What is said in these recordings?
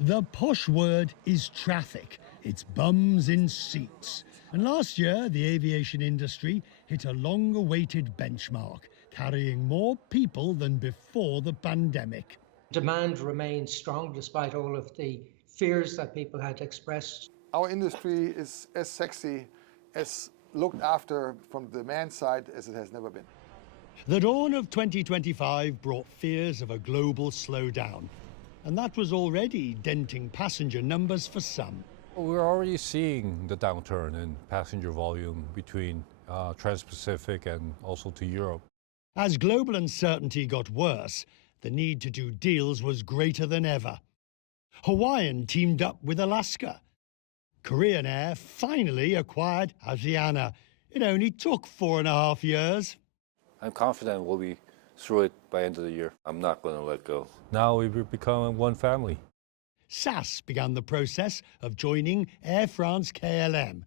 The posh word is traffic. It's bums in seats. And last year, the aviation industry hit a long-awaited benchmark, carrying more people than before the pandemic. Demand remains strong despite all of the fears that people had expressed. Our industry is as sexy, as looked after from the demand side as it has never been. The dawn of 2025 brought fears of a global slowdown, and that was already denting passenger numbers for some. We're already seeing the downturn in passenger volume between Trans-Pacific and also to Europe. As global uncertainty got worse, the need to do deals was greater than ever. Hawaiian teamed up with Alaska. Korean Air finally acquired Aviation. It only took 4.5 years. I'm confident we'll be through it by end of the year. I'm not going to let go. Now we've become one family. SAS began the process of joining Air France-KLM.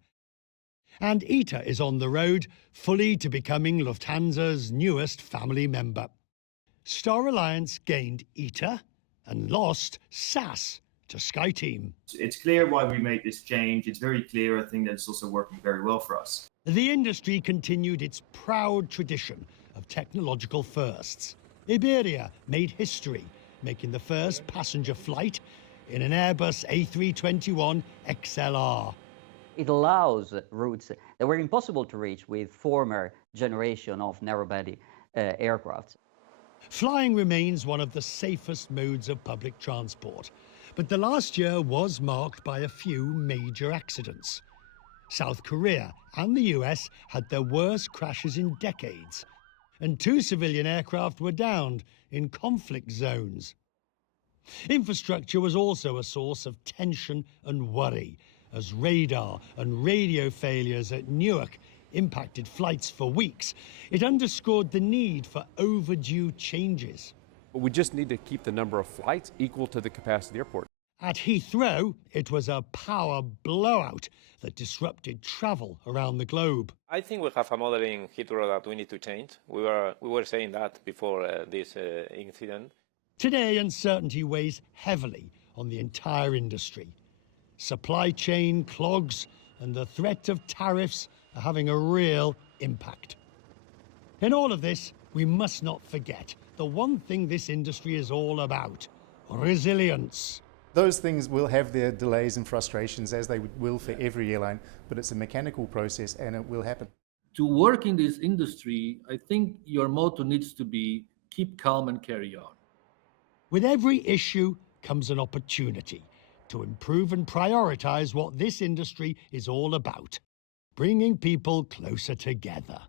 And ITA is on the road, fully to becoming Lufthansa's newest family member. Star Alliance gained ITA and lost SAS to SkyTeam. It's clear why we made this change. It's very clear, I think, that it's also working very well for us. The industry continued its proud tradition of technological firsts. Iberia made history, making the first passenger flight in an Airbus A321 XLR. It allows routes that were impossible to reach with former generation of narrow-body aircraft. Flying remains one of the safest modes of public transport, but the last year was marked by a few major accidents. South Korea and the US had their worst crashes in decades, and 2 civilian aircraft were downed in conflict zones. Infrastructure was also a source of tension and worry, as radar and radio failures at Newark impacted flights for weeks. It underscored the need for overdue changes. We just need to keep the number of flights equal to the capacity of the airport. At Heathrow, it was a power blowout that disrupted travel around the globe. I think we have a model in Heathrow that we need to change. We were saying that before this incident. Today, uncertainty weighs heavily on the entire industry. Supply chain clogs and the threat of tariffs are having a real impact. In all of this, we must not forget the one thing this industry is all about: resilience. Those things will have their delays and frustrations, as they will for every airline, but it's a mechanical process and it will happen. To work in this industry, I think your motto needs to be keep calm and carry on. With every issue comes an opportunity to improve and prioritize what this industry is all about: bringing people closer together.